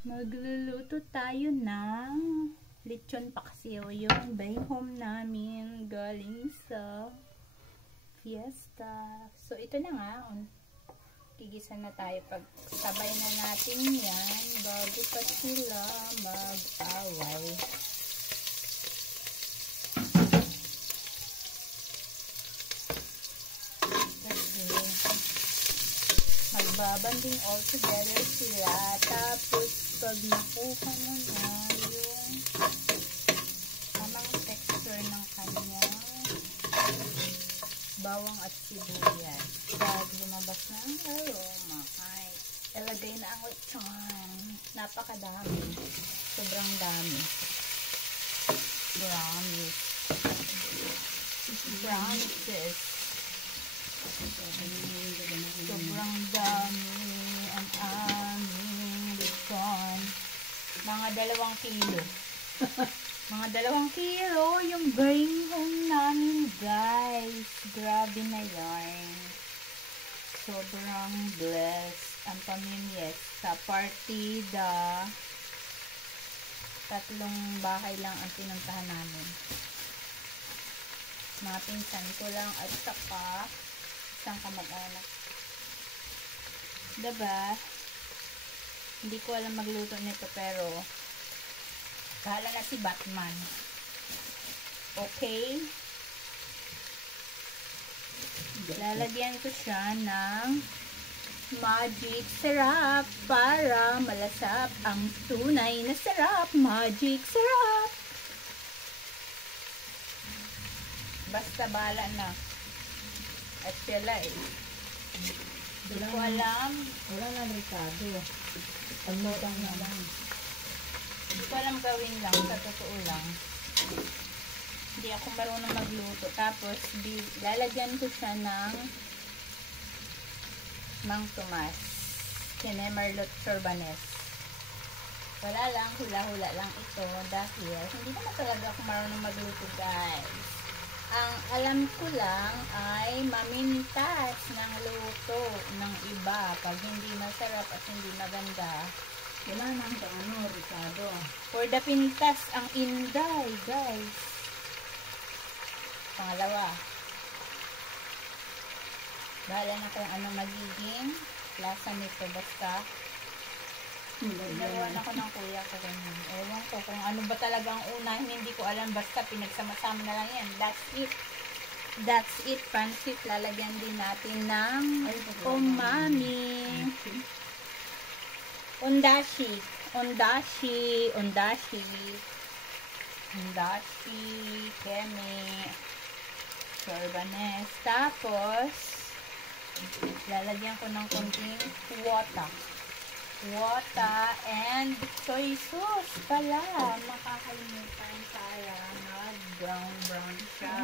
Magluluto tayo ng lechon paksiw, yung buying home namin galing sa fiesta. So ito na nga, gigisa na tayo. Pag sabay na natin yan bago pa sila mag-away. Magbabanding all together sila. Tapos pag nakuha mo na yung tamang texture ng kanyang bawang at sibuyas, pag lumabas na ang aroma, ay ilagay na ang lechon. Napakadami, sobrang dami. Promises. Sobrang dami ang aming lechon. Mga 2 kilo. Mga 2 kilo yung buying home namin, guys. Grabe na yarn. Sobrang blessed ang pamilya sa partida. 3 bahay lang ang pinuntahan namin. Mga pinsan ko lang at saka isang kamag-anak. Diba? Hindi ko alam magluto nito pero bahala na si Batman. Okay? Lalagyan ko siya ng magic syrup para malasap ang tunay na sarap. Magic syrup! Basta bahala na. At sila hindi ko alam. Wala na Ricardo. Pagmutang na lang. Hindi ko alam gawin lang. Sa totoo lang. Hindi ako marunong magluto. Tapos, lalagyan ko siya ng Mang Tomas. Kinemerlot Sorbanes. Wala lang. Hula-hula lang ito. Dahil, hindi naman talaga ako marunong magluto, guys. Ang alam ko lang ay mamintas ng luto ng iba. Pag hindi masarap at hindi maganda, Wala nang ano, Ricardo. for the pintas ang inday, guys. Pangalawa, bahala na kung ano magiging lasa nito. Basta ginawa na ko ng kuya ko ganyan. Ewan ko kung ano ba talaga ang unahin, hindi ko alam. Basta pinagsama-sama na lang yan. That's it. That's it. Pansit. Lalagyan din natin ng umami. Ondashi. Ondashi. Ondashi. Ondashi. Keme. Sorbanes. Tapos, lalagyan ko ng konting water. Water and soy sauce pala. Makakalimutan para mag-brown siya.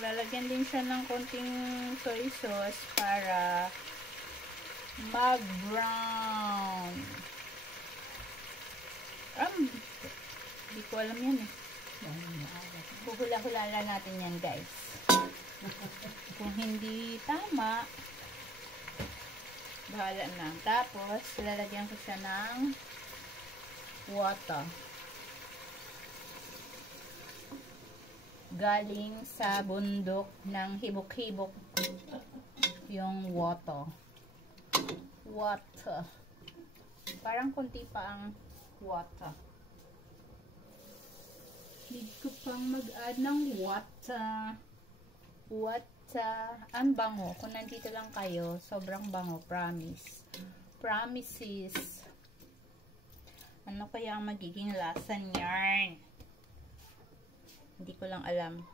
Lalagyan din siya ng konting soy sauce para mag-brown. Hindi ko alam yan eh. Huhula-hula lang natin yan, guys. Kung hindi tama, bahala na. Tapos, lalagyan ko siya ng water. Galing sa bundok ng hibok-hibok yung water. Water. Parang konti pa ang water. Need ko pang mag-add ng water. Ang bango. Kung nandito lang kayo, sobrang bango. Promise. Promises. Ano kaya ang magiging lasa niyan? Hindi ko lang alam.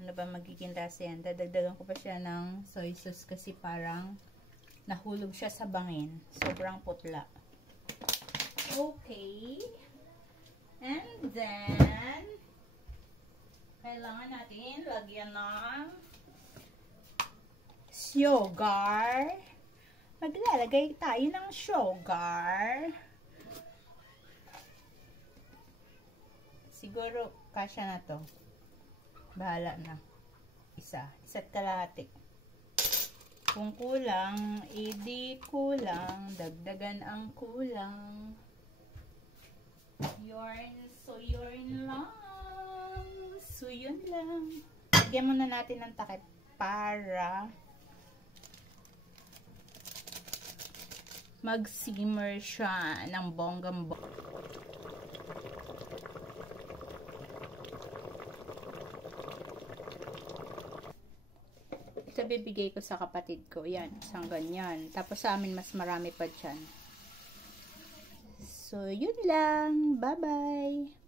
Ano ba magiging lasa yan? Dadagdagan ko pa siya ng soy sauce kasi parang nahulog siya sa bangin. Sobrang putla. Okay. And then, kailangan natin lagyan ng sugar. Maglalagay tayo ng sugar. Siguro, kasya na to. Bahala na. Isa't kalahati. Kung kulang, edi kulang. Dagdagan ang kulang. So yun lang. So yun lang. Lagyan muna natin ng takip para mag-simmer siya ng bonggang-bongga. Ito bibigay ko sa kapatid ko. Yan, isang ganyan. Tapos sa amin mas marami pa dyan. So, yun lang. Bye-bye!